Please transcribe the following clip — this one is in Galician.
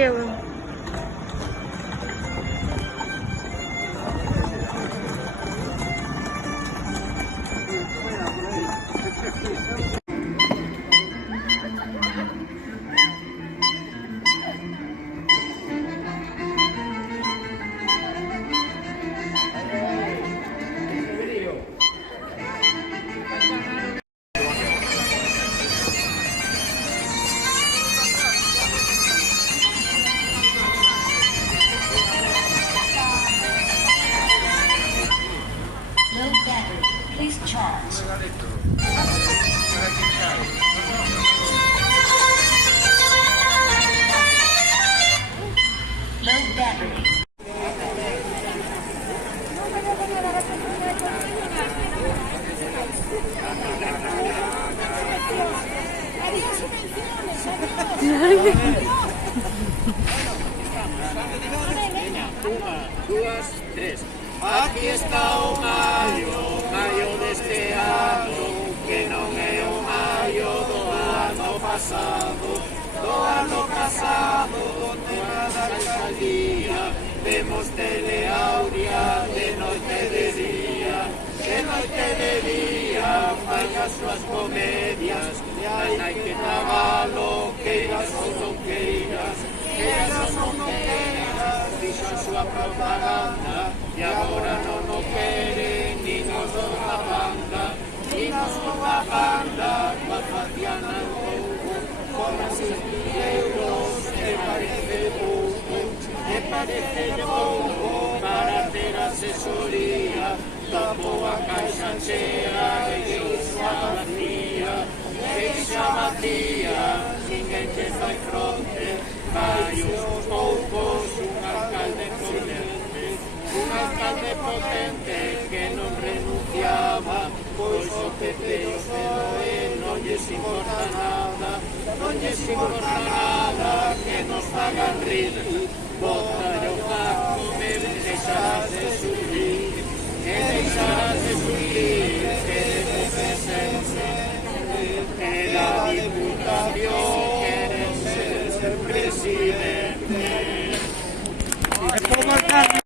Diego. Low battery. Please charge. Low battery. Dúas, tres. Aquí está o maio deste ano, que non é o maio do ano pasado, onde nada alcaldía, vemos teleauria de noite e de día, fai as súas comedias, hai que trabalo, queiras ou non queiras, fixo a súa propaganda, e agora non o queren, nin os dunha banda, coa faciana en pouco, cobran 6.000 euros, e parece pouco, para ter asesoría, topo a caixa chea, e deixa vacía, ninguén te fai fronte, vai uns poucos, un alcalde potente que non renunciaba, pois o PP e o PSOE non lles importa nada, que nos fagan rir, vota